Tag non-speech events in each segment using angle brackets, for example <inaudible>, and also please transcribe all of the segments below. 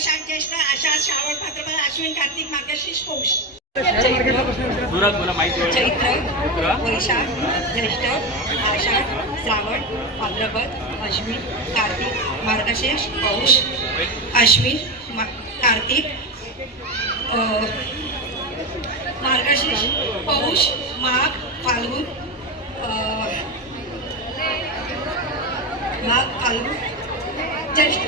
वैशाख ज्येष्ठ आषाढ श्रावण भाद्रपद अश्विन कार्तिक मार्गशीर्ष पौष चैत्र वैशाख ज्येष्ठ आषाढ श्रावण भाद्रपद अश्विन कार्तिक मार्गशीर्ष पौष अश्विन कार्तिक मार्गशीर्ष पौष माघ फाल्गुन माघ फाल्गुन. ज्येष्ठ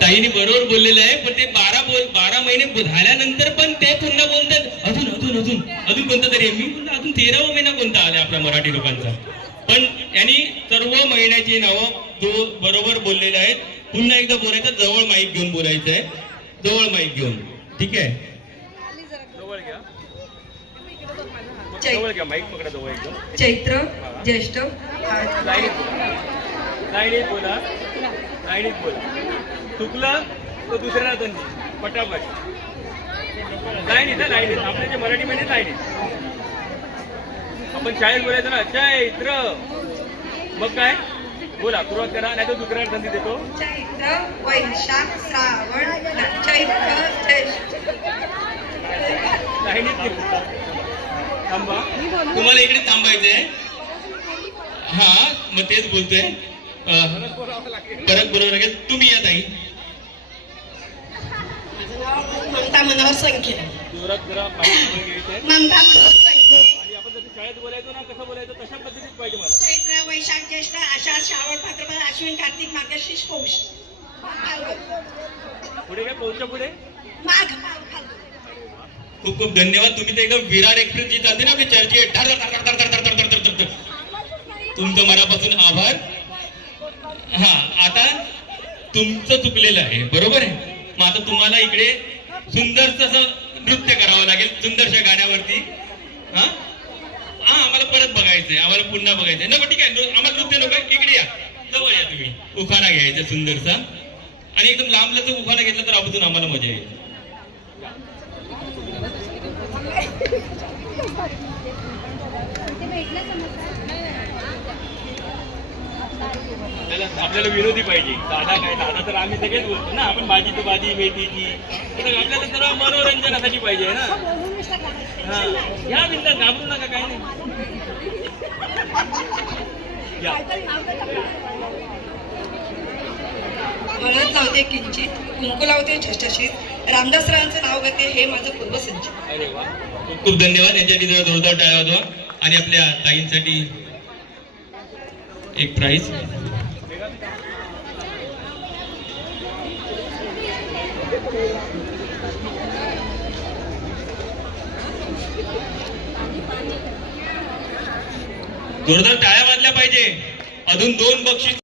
ताईने बरोबर बोललेलं आहे पण ते बारा बोल बारा महिने झाल्यानंतर पण ते पुन्हा बोलतात अजून अजून अजून अजून कोणतं तरी. मी म्हणलं अजून तेरावा महिना कोणता आला आपल्या मराठी लोकांचा? पण यांनी सर्व महिन्याची नावं जो बरोबर बोललेले आहेत. पुन्हा एकदा बोलायचं जवळ माईक घेऊन बोलायचं आहे. जवळ माईक घेऊन. ठीक आहे? चैत्र ज्येष्ठ लाईनीत बोला. लाईनीत बोला. चुकलं तर दुसऱ्याला संधी पटापट. लाईनीत आहे लाईनीत आपले जे मराठी महिने लाईनीत आपण शाळेत बोलायचं ना चैत्र. मग काय? बोला सुरुवात करा नाही तर दुसऱ्याला संधी देतो. चैत्र वैशाख श्रावण चैत्र लाईनीत. थांबा. तुम्हाला इकडे थांबायचंय. हा मग तेच बोलतोय. परत बोलावं लागेल तुम्ही या ताई ममता मनोहर संख्ये बोलायचो ना कसं बोलायचं कशा पद्धतीत चैत्र वैशाख ज्येष्ठ आषाढ श्रावण भाद्रपद अश्विन कार्तिक मार्गशीर्ष पौष पुढे काय पौष पुढे माघ खूप खूप धन्यवाद तुम्ही ते एकदम विराट एक्सप्रेस जी चालते ना आपली चर्चे तुमचं मनापासून आभार तुमचं चुकलेलं आहे. बरोबर आहे? मग आता तुम्हाला इकडे सुंदरस असं नृत्य करावं लागेल सुंदरशा गाण्यावरती. हा? हा आम्हाला परत बघायचंय. आम्हाला पुन्हा बघायचंय. नको ठीक आहे. आम्हाला नृत्य नको. आहे. इकडे या. जवळ या तुम्ही. उखाणा घ्यायचा सुंदरसा आणि एकदम लांबला लचक उखाणा घेतला तर आपण आम्हाला मजा येईल. <laughs> आपल्याला आपल्याला विनोदी पाहिजे. दादा काय दादा तर आम्ही सगळेच बोलतो ना आपण भाजी तो भाजी मेथीची. तर आपल्याला सर्व मनोरंजनासाठी पाहिजे ना. हा. या बिंदा घाबरू नका काय नाही. हळद लावते किंचित. कुंकू लावते छष्टशीत रामदासरावांचं नाव घेते हे माझं पूर्वसंचित अरे वा. खूप खूप धन्यवाद. यांच्यासाठी जरा जोरदार टाळ्या वाजवा. आणि आपल्या ताईंसाठी एक प्राइज जोरदार टाळ्या वाजल्या पाहिजे. अजून दोन बक्षीस